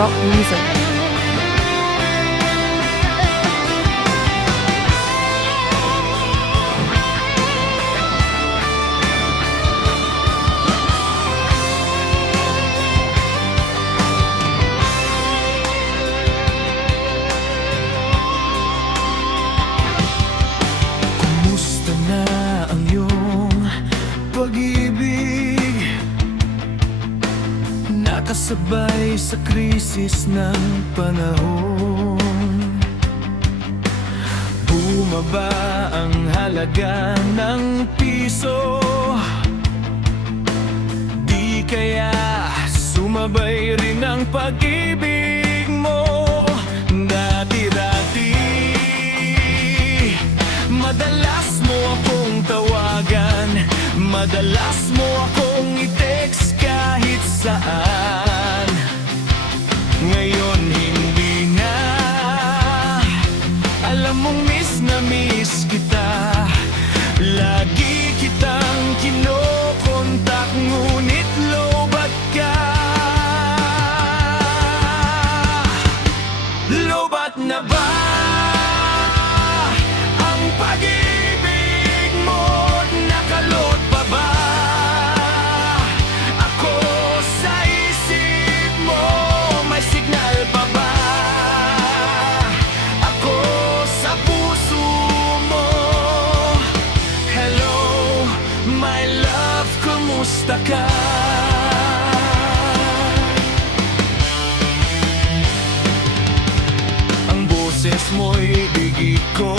rock music. Kumusta na ang iyong pag-ibig? Nakasabay sa krisis ng panahon. Bumaba ang halaga ng piso. Di kaya sumabay rin ang pag-ibig mo. Dati-dati madalas mo akong tawagan, madalas mo akong i-text kahit saan. Ngayon hindi na, alam mong miss na miss kita. Lagi kitang kinokontak ngunit lobat ka. Lobat na ba ang pag-ibig mo? Nakalot pa ba ako sa isip mo? May signal pa ba ako sa puso mo? Hello, my love, kumusta ka? Ang boses mo'y digit ko